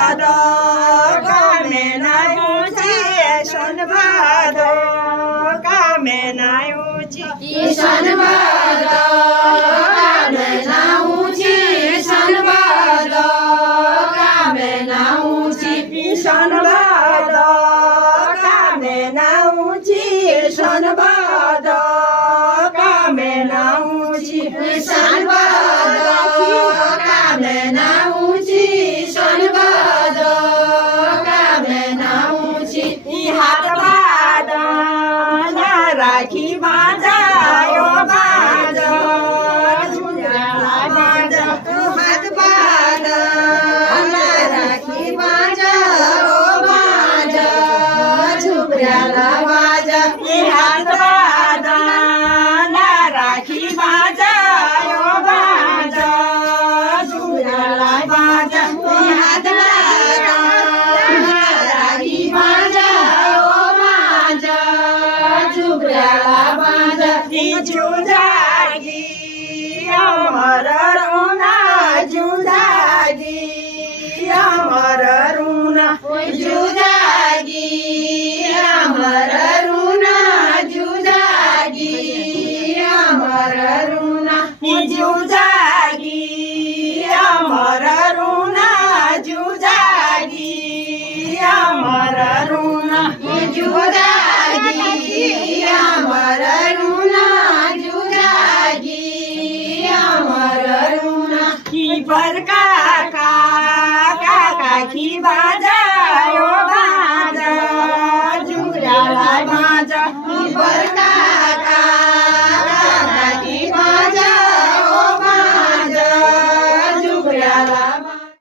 भादो कामे नाय ऊंची ईशान भादो कामे नाय ऊंची ईशान भादो कामे ना ऊंची ईशान भादो कामे ना ऊंची ईशान भादो कामे ना ऊंची ईशान भादो कामे ना ऊंची ईशान भादो कामे ना ऊंची ईशान भादो कामे ना ऊंची हात भादो ना राखी बाजायो बाजो झुंझाळा बाजो हात भादो ना राखी बाजा ओ बाजा झुबऱ्याला बाजा हात भादो ना राखी बाजायो बाजो झुंझाळा बाजो हात भादो ना राखी बाजा ओ बाजा झुबऱ्याला बाजा जुजागी अमर रुना जुजागी अमर रुना जुजागी अमर रुना जुजागी अमर रुना जुजागी अमर रुना जुजागी अमर रुना जुजागी अमर रुना जुजागी अमर रुना की बर काका काका की बाज